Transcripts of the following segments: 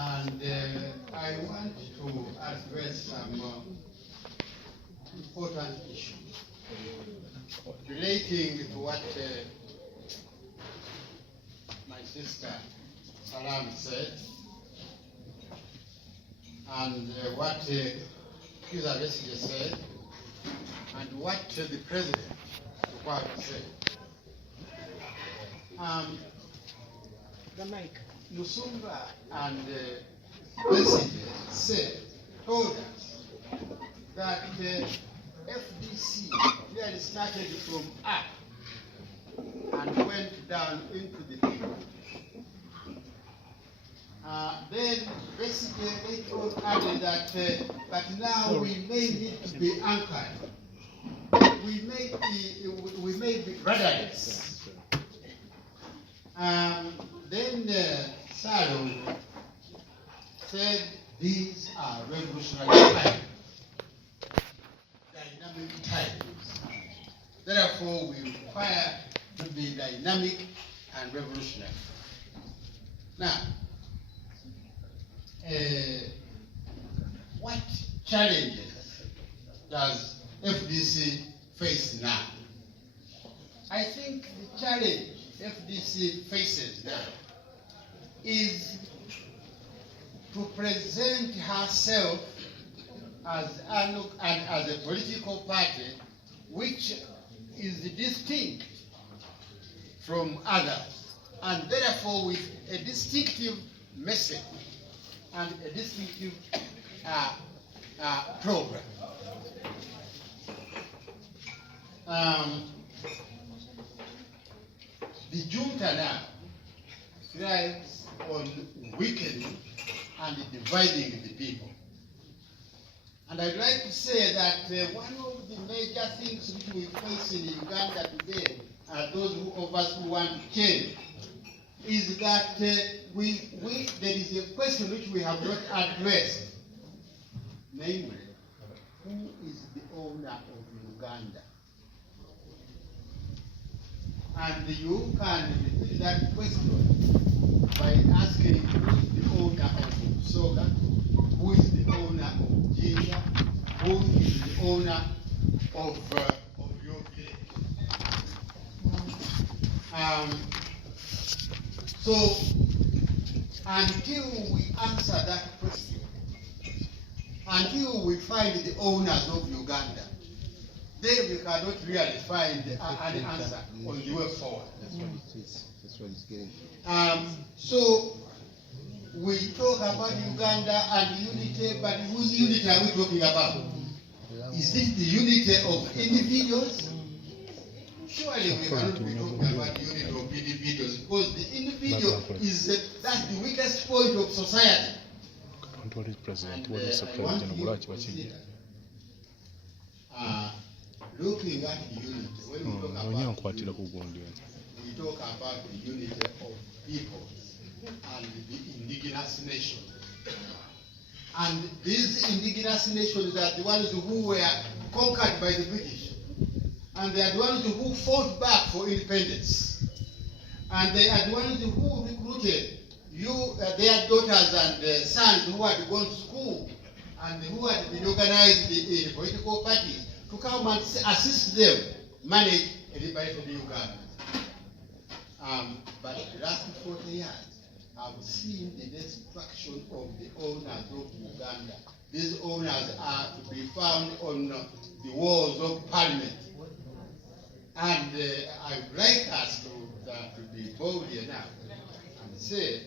And I want to address some important issues relating to what my sister Salam said, and what KIZZA Besigye said, and what the President said. The mic. Musumba and Besigye told us that FDC really started from up and went down into the people. Then Besigye later on added that, but now we may need to be anchored. We may be rudderless. Then Salo said these are revolutionary times, dynamic times. Therefore, we require to be dynamic and revolutionary. Now, what challenges does FDC face now? I think the challenge FDC faces now is to present herself as a political party which is distinct from others, and therefore with a distinctive message and a distinctive program. The junta now thrives on weakening and dividing the people. And I'd like to say that one of the major things which we face in Uganda today, those of us who want to change, is that there is a question which we have not addressed, namely, who is the owner of Uganda? And you can repeat that question by asking who is the owner of Soga, who is the owner of Jinja, who is the owner of UK. So, until we answer that question, until we find the owners of Uganda, then we cannot really find an answer on the way forward. That's what it is. That's what it's getting. So we talk about Uganda and unity, but whose unity are we talking about? Is it the unity of individuals? Surely we cannot be talking about the unity of individuals, because the individual is that's the weakest point of society. And I want you to consider, looking at the unity, when we talk about unity, we talk about the unity of peoples and the indigenous nations. And these indigenous nations are the ones who were conquered by the British. And they are the ones who fought back for independence. And they are the ones who recruited their daughters and sons who had gone to school and who had been organized in political parties to come and assist them manage a liberated Uganda. But the last 40 years, I've seen the destruction of the owners of Uganda. These owners are to be found on the walls of Parliament. And I would like us to be bold enough and say,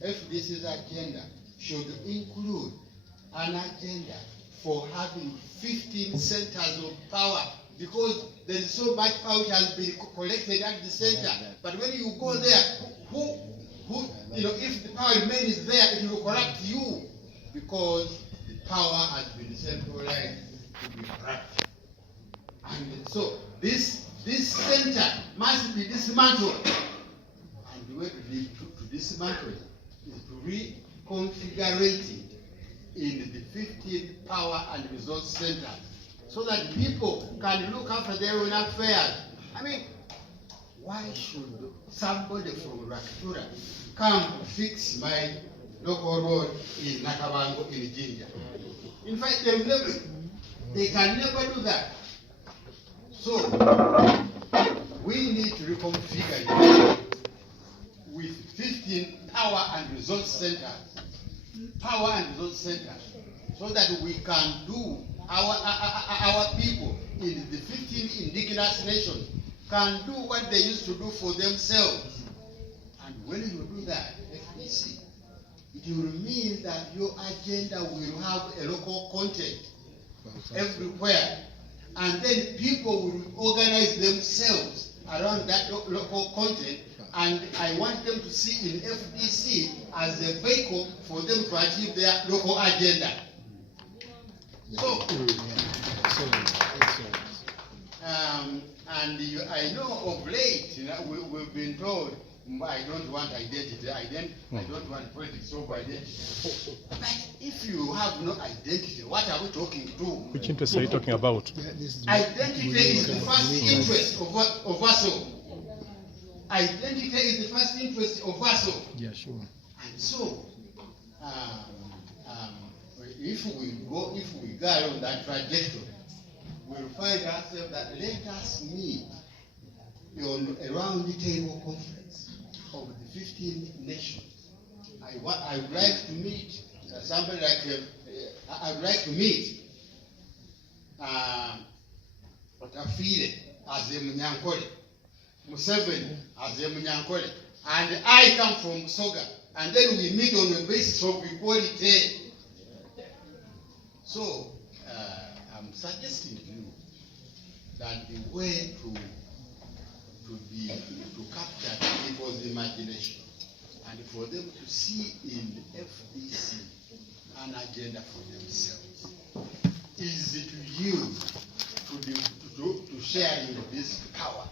if this is agenda, should include an agenda for having 15 centers of power, because there is so much power which has been collected at the center. But when you go there, if the power remains there, it will corrupt you, because the power has been centralized to be corrupt. And so this center must be dismantled. And the way to dismantle it is to reconfigure it in the 15 power and resource centers, so that people can look after their own affairs. I mean, why should somebody from Rakatura come fix my local road in Nakabango in Jinja? In fact, they can never do that. So, we need to reconfigure it with 15 power and resource centers. Power and resource centers. So that we can do, our people in the 15 indigenous nations can do what they used to do for themselves. And when you do that, FDC, it will mean that your agenda will have a local content everywhere. And then people will organize themselves around that local content. And I want them to see in FDC as a vehicle for them to achieve their local agenda. So, I know of late, we've been told, I don't want identity. I don't want politics over identity. But if you have no identity, what are we talking to? Which interest are you talking about? Identity is the first interest of us all. Identity is the first interest of us all. Yeah, sure. And so, if we go along that trajectory, we'll find ourselves that let us meet on a round table conference of the 15 nations. I would like to meet somebody like, I would like to meet Otafile as a Munyankole, Museveni as a Munyankole, and I come from Soga, and then we meet on the basis of equality. So, I'm suggesting to you that the way to capture people's imagination and for them to see in FDC an agenda for themselves is to yield to sharing this power.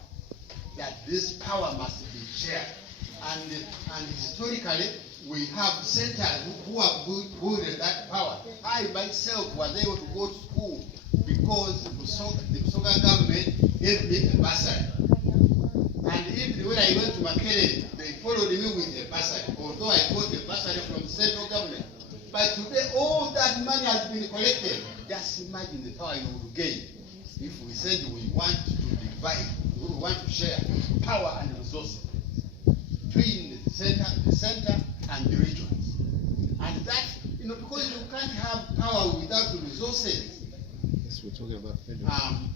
That this power must be shared. And historically, we have centers who have built that power. I myself was able to go to school because the Busoga government gave me a bursary. And even when I went to Makerere, they followed me with a bursary, although I got a bursary from the central government. But today, all that money has been collected. Just imagine the power you will gain if we said we want to divide, we want to share power and resources between the center and the regions. And that, because you can't have power without the resources. Yes, we're talking about federal.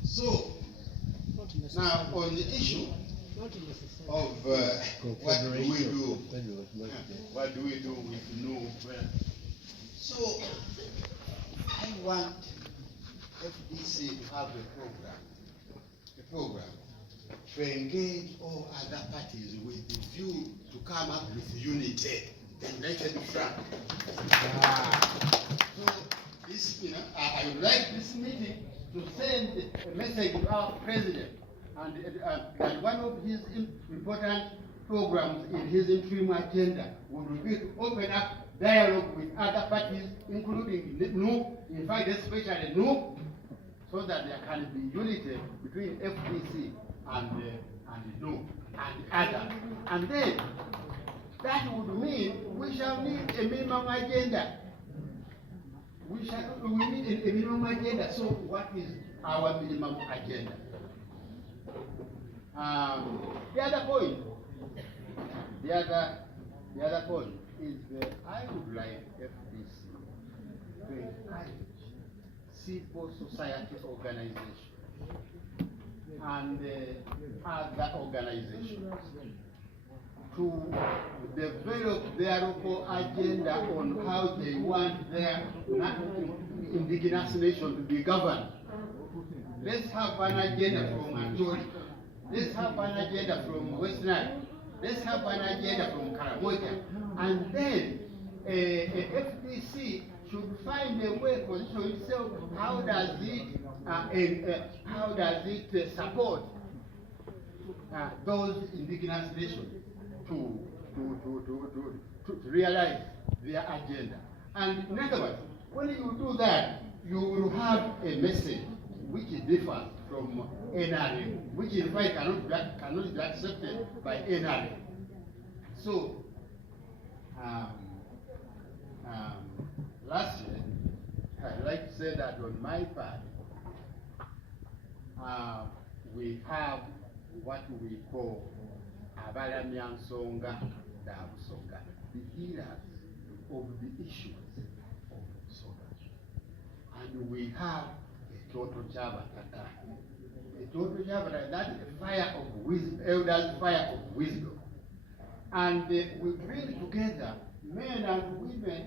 So, now on the issue of what do we do? What do we do with no plan? So, I want FDC to have a program to engage all other parties with the view to come up with unity, united front. So, this, I would like this meeting to send a message to our president, and one of his important programs in his interim agenda would be to open up dialogue with other parties, including NU, in fact, especially NU, so that there can be unity between FDC and NU and others. And then that would mean we shall need a minimum agenda. We need a minimum agenda. So what is our minimum agenda? The other point is that I would like FDC to encourage civil society organizations and other organizations to develop their local agenda on how they want their indigenous nation to be governed. Let's have an agenda from Antori. Let's have an agenda from West Nile. Let's have an agenda from Karamoja. And then FDC should find a way to position itself. How does it support those indigenous nations to realize their agenda? And in other words, when you do that, you will have a message which differs from NRM, which in fact cannot be accepted by NRM. So, lastly, I'd like to say that on my part, we have what we call Abalamyansonga Dabusonga, the healers of the issues of Songa. And we have a total Jabataka. A total Jabataka, that is the fire of wisdom, elders' fire of wisdom. And we bring together men and women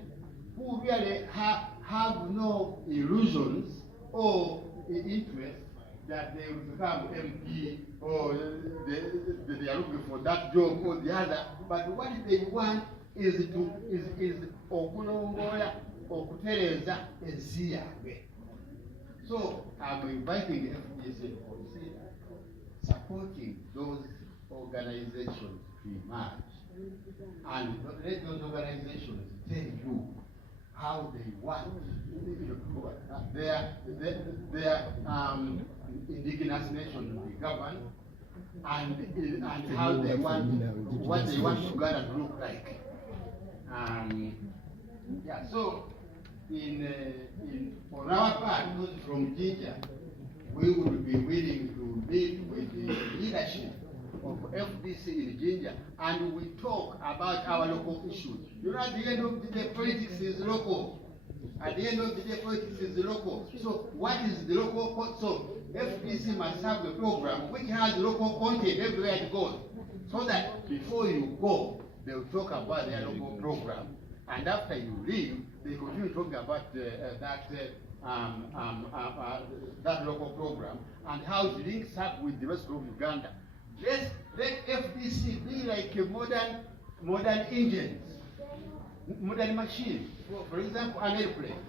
who really have no illusions or interest that they will become MP or they are looking for that job or the other, but what they want is okulongola okutereza ensi yange. So I'm inviting the FDC to consider supporting those organizations to emerge, and let those organizations tell you how they want their indigenous nation to be governed, and how they want, what they want Uganda to look like. Yeah, so on our part, those from KAIJA, we would be willing to meet with the leadership of FDC in Jinja, and we talk about our local issues. You know, at the end of the day, politics is local. At the end of the day, politics is local. So what is the local? So FDC must have a program which has local content everywhere it goes, so that before you go, they will talk about their local program, and after you leave, they continue talking about that local program and how it links up with the rest of Uganda. Let FDC be like a modern engines, modern machine. For example, an airplane.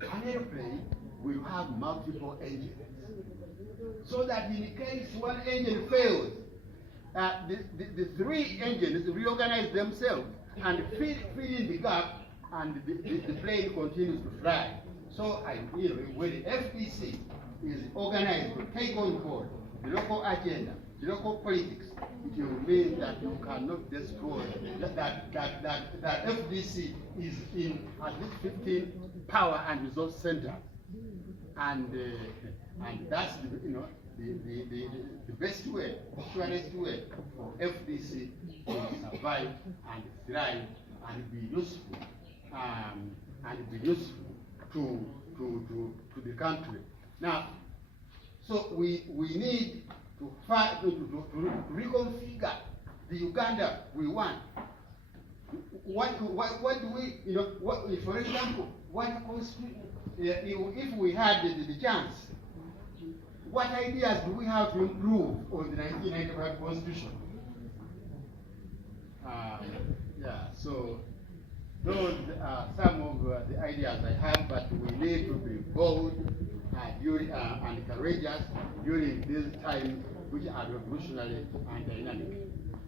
An airplane will have multiple engines, so that in case one engine fails, the three engines reorganize themselves and fill in the gap, and the plane continues to fly. So I feel when the FDC is organized to take on board the local agenda, the local politics, it will mean that you cannot destroy that FDC is in at least 15 power and resource centers, and that's the best way, the surest way for FDC to survive and thrive and be useful to the country. Now, so we need to reconfigure the Uganda we want. What do we, for example, if we had the chance, what ideas do we have to improve on the 1995 Constitution? Yeah, so those are some of the ideas I have, but we need to be bold and courageous during these times, which are revolutionary and dynamic.